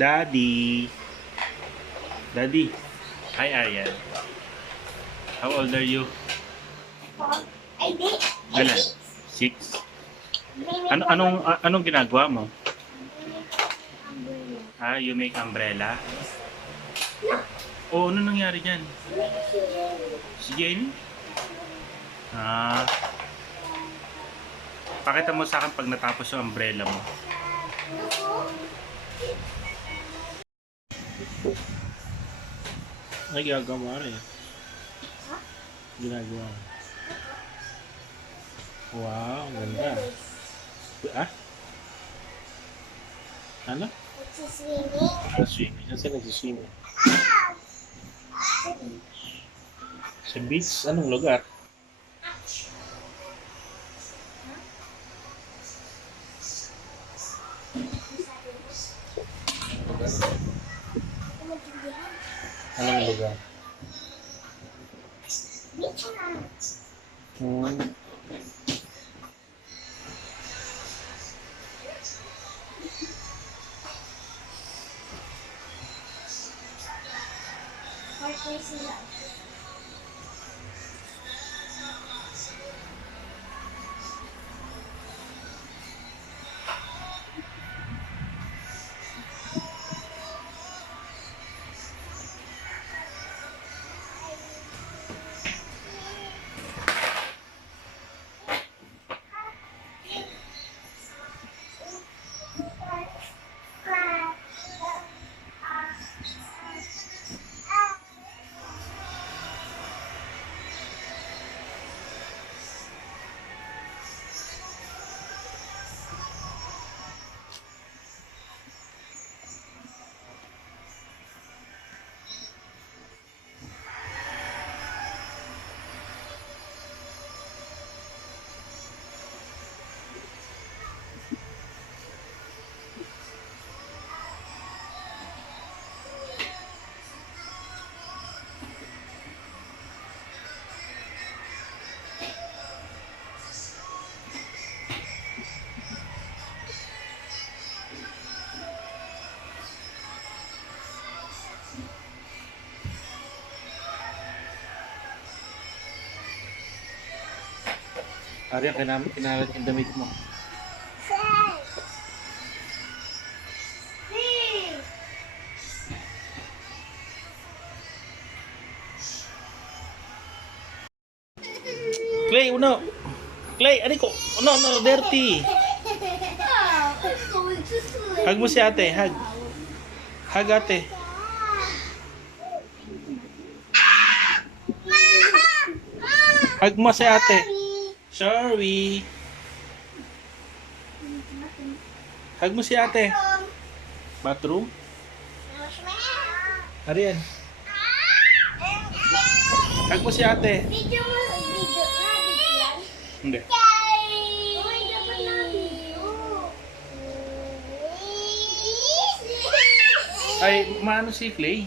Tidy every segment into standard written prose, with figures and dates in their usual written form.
Daddy. Daddy. Hi, Ariel. How old are you? Ay, di. Ilan? 6? Anong ginagawa mo? You make umbrella? Oh, ano nangyari dyan? Si Jenny? Pakita mo sa akin pag natapos yung umbrella mo. Ay, ginagawa rin. Ginagawa mo. Wow, ganda. Ano? Nagsiswimming. Swimming. Saan sila nagsiswimming? Sa beach? Anong lugar? Anong lugar? Beach na. Hardware sila. Ariel, kinalat yung damit mo. Clay, uno! Clay, ko? No, dirty! Hug mo si ate, hug. Hug ate. Hug mo si ate. Sorry. Hug mo si ate. Bathroom? Ariel. Hug mo si ate. Video mo. Video yan. Hindi. Ay, maano si Clay?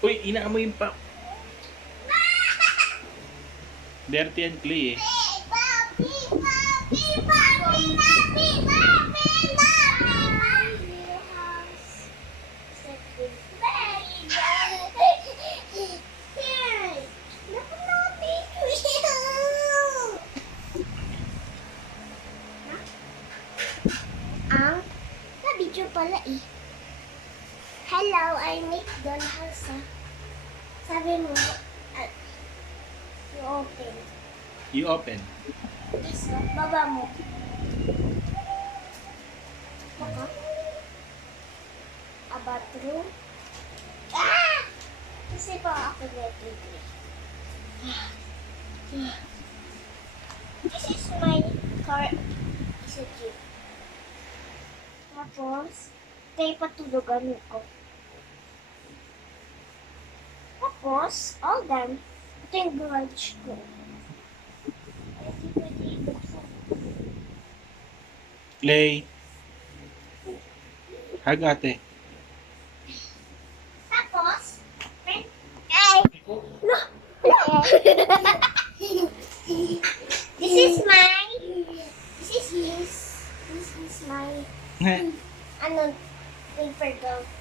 Uy, inaamoy yung pa. Dirty and Clay eh. Ang na-video pala eh. Hello, I make dollhouse ha. Sabi mo, you open. You open. So, baba mo. Baka. A bathroom. Kasi pa ako dirty. This is my car. Is a jeep. Tapos, tayo patulugan ko. Tapos, all done. Ito yung garage ko. Clay. Hug ate. Tapos, ay! No!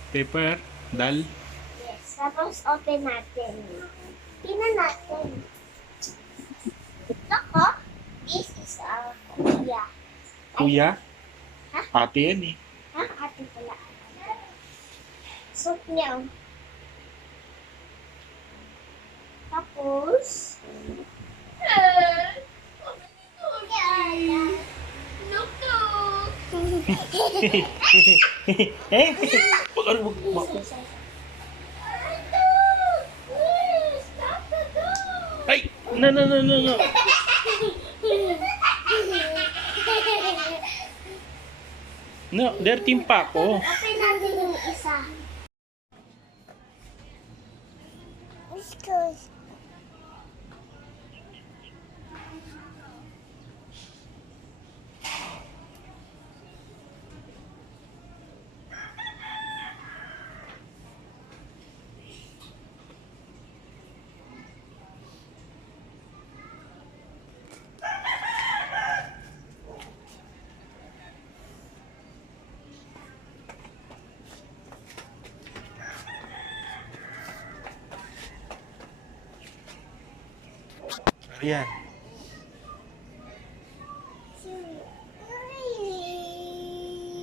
Paper. Dal. Yes. Tapos open natin. Tingnan natin. Ako, this is our kuya. Kuya? Ha? Ate yan eh. Ha? Ate pala. Soup niya. Tapos, Eh? Wag. Ay! No. No, dirty pa ako. open natin yung isa. Excuse. Ayan.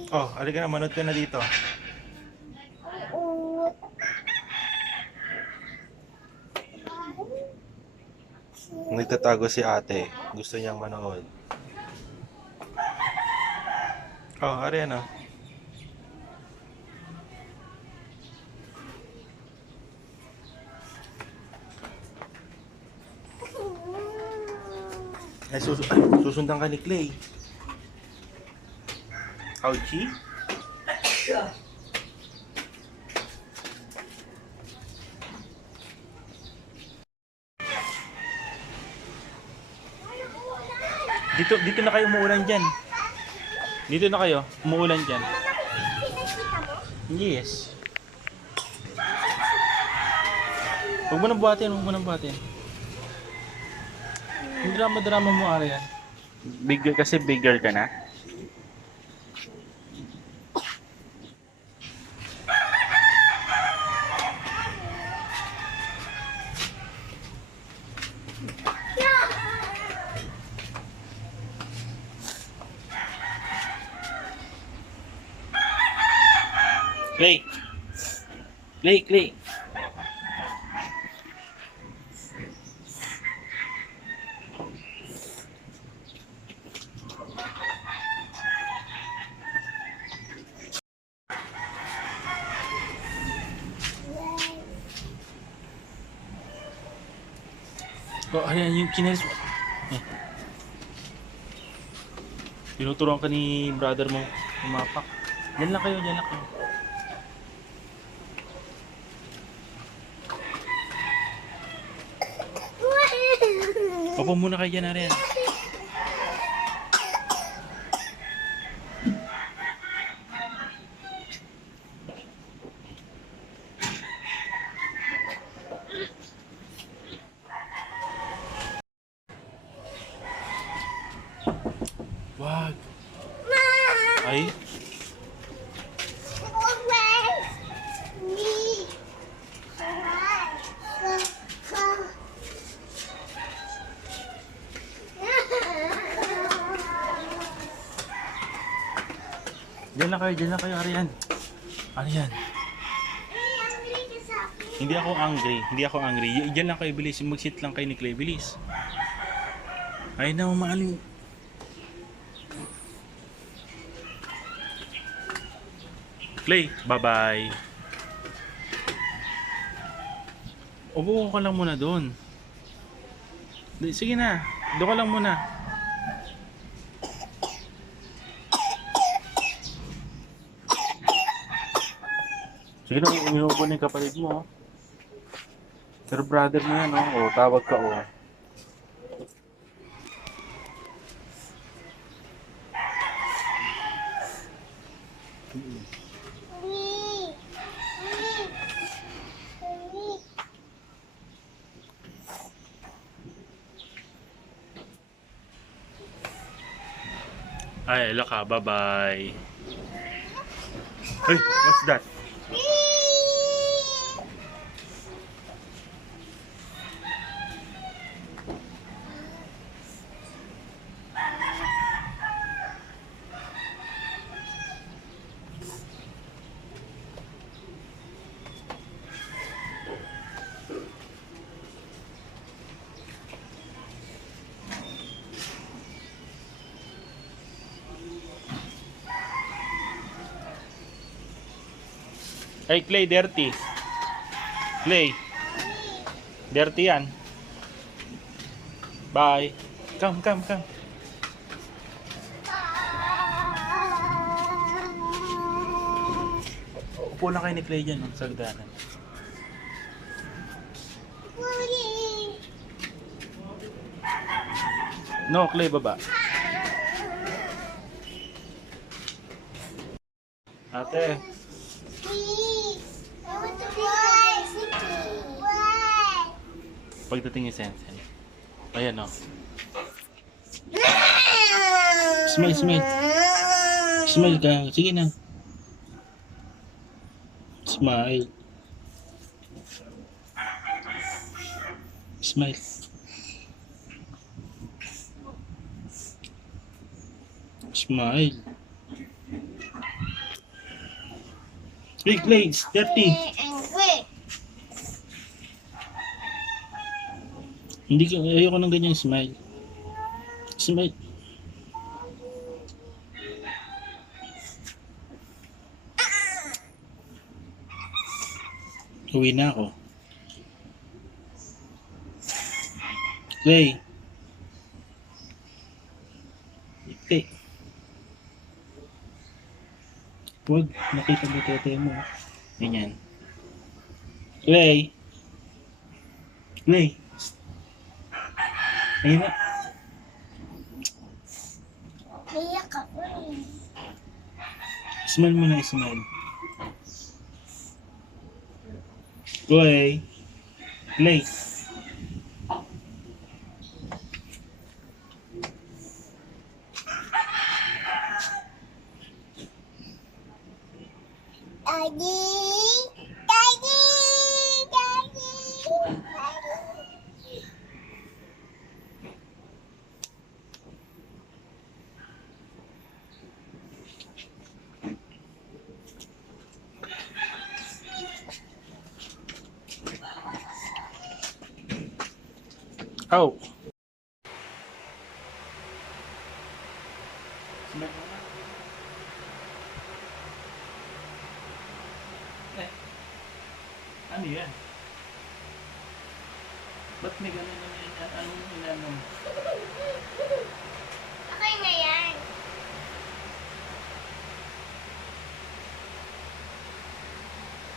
Oh, halika na, manood ka na dito. Nagtatago si ate. Gusto niyang manood. Oh, ayan oh. Ay, susundan ka ni Clay. Ouchie? Dito na kayo umuulan dyan. Dito na kayo, umuulan dyan. Pinakita mo? Yes. Huwag mo nang buhatin, Yung drama mo, Arian. Big girl kasi, big girl ka na. Clay. Oh, ayan yung chinelas mo. Tinuturuan ka ni brother mo umapak. Diyan lang kayo. Opo muna kayo dyan, Arian. Wag. Ay. Diyan lang kayo, Arian. Hindi ako angry. Diyan lang kayo, bilis. Mag-sit lang kayo ni Clay, bilis. Ay na, umaaling. Clay, bye-bye. Upo ka lang muna doon. Sige na, doon ka lang muna. Sige na, umiupo na yung kapatid mo. Pero brother mo yan, oh. Tawag ka, oh. Ay, look ka, bye-bye. Hey, what's that? Ay, Clay, dirty. Clay, dirty yan. Bye. Come, come, come. Upo lang kayo ni Clay dyan, sa hagdanan. No, Clay, baba. Ate, I want to be bicycle. Why? pagdating yung Sensen. Ayan o. Smile, smile. Smile ka. Sige na. Smile. Smile. Smile. Hey, Clay, it's dirty. Angry. Hindi ko, ayoko ng ganyan smile. Smile. Uwi na ako. Clay. Clay. Huwag, nakita mo tete mo. Ganyan. Clay. Clay. Ayun na. Iyak ako eh. Smile mo na, smile. Clay. Clay. Daddy! Daddy! Daddy! Oh. Smile mo na. Ano yan? Ba't may ganun na yan? Anong inanom? Okay na yan.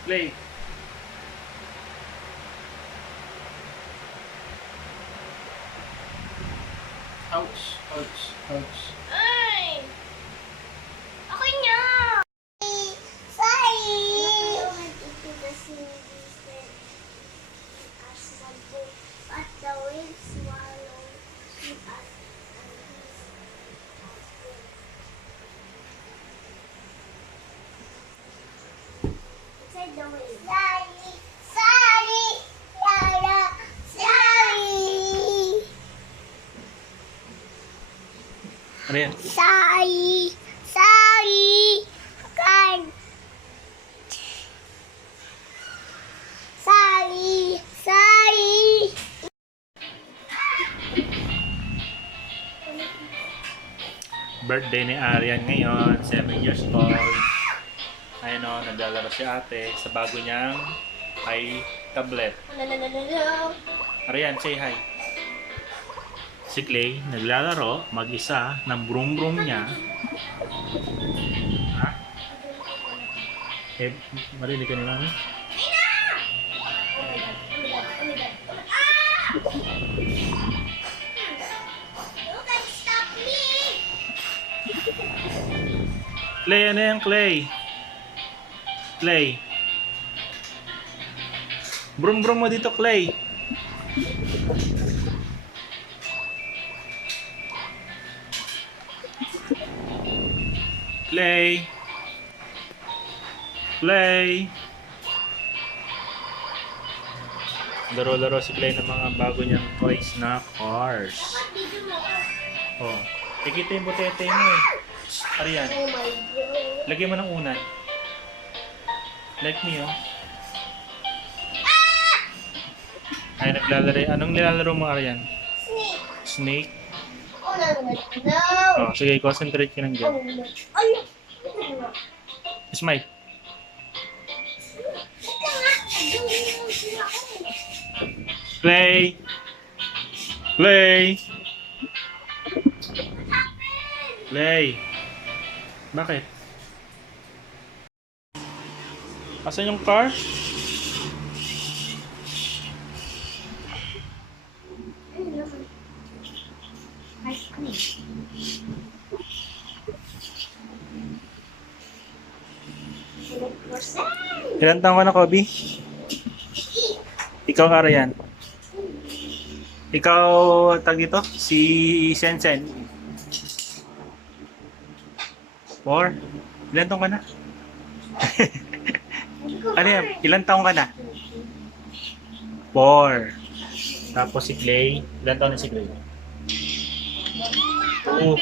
Play. Ouch, ouch, ouch. Ay! Okay na! Sorry! Ito kasi as one but the waves swallow him up and inside the waves. Sorry! Sorry! Yara! Sorry! Ano yan? Sorry! Sorry! God! Sorry! Sorry! Birthday ni Arian ngayon, 7 years old. Ayun o, naglalaro si ate sa bago niyang tablet. No. Arian, say hi. Si Clay, naglalaro mag-isa ng broom-broom niya. Ha? Eh, marinig ka ni Mami? You can stop me! Clay, ano yan, Clay? Clay. Broom-broom mo dito, Clay. Clay. Clay. Laro-laro si Clay ng mga bago niyang toys na cars. Oh, ikita yung butete mo eh. Arian, Oh my God. lagyan mo ng unan. Like me, oh. Ay, naglalaro. Anong nilalaro mo, Arian? Snake. Snake? Oh no. Oh, sige, concentrate ka lang Oh dyan. no. Oh no. Smile. Play! Play! Play! Bakit? Asan yung car? Ice cream. Ilan taon ka na, Kobe? Ikaw, Arian. Ikaw, tag dito? Si Sensen. 4? Ilan taon ka na? Ano yan? Ilan taon ka na? 4. Tapos si Clay. Ilan taon na si Clay? 2.